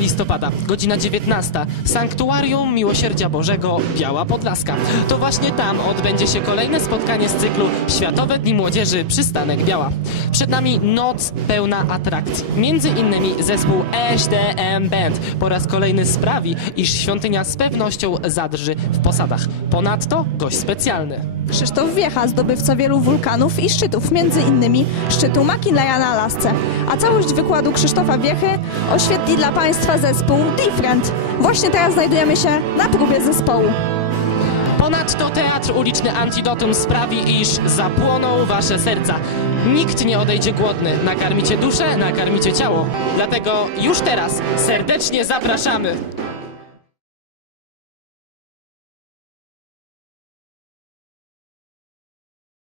listopada, godzina 19. Sanktuarium Miłosierdzia Bożego Biała Podlaska. To właśnie tam odbędzie się kolejne spotkanie z cyklu Światowe Dni Młodzieży Przystanek Biała. Przed nami noc pełna atrakcji. Między innymi zespół SDM Band po raz kolejny sprawi, iż świątynia z pewnością zadrży w posadach. Ponadto gość specjalny. Krzysztof Wiecha, zdobywca wielu wulkanów i szczytów, między innymi szczytu McKinleya na Alasce. A całość wykładu Krzysztofa Wiechy oświetli dla Państwa zespół Different. Właśnie teraz znajdujemy się na próbie zespołu. Ponadto teatr uliczny Antidotum sprawi, iż zapłoną wasze serca. Nikt nie odejdzie głodny. Nakarmicie duszę, nakarmicie ciało. Dlatego już teraz serdecznie zapraszamy.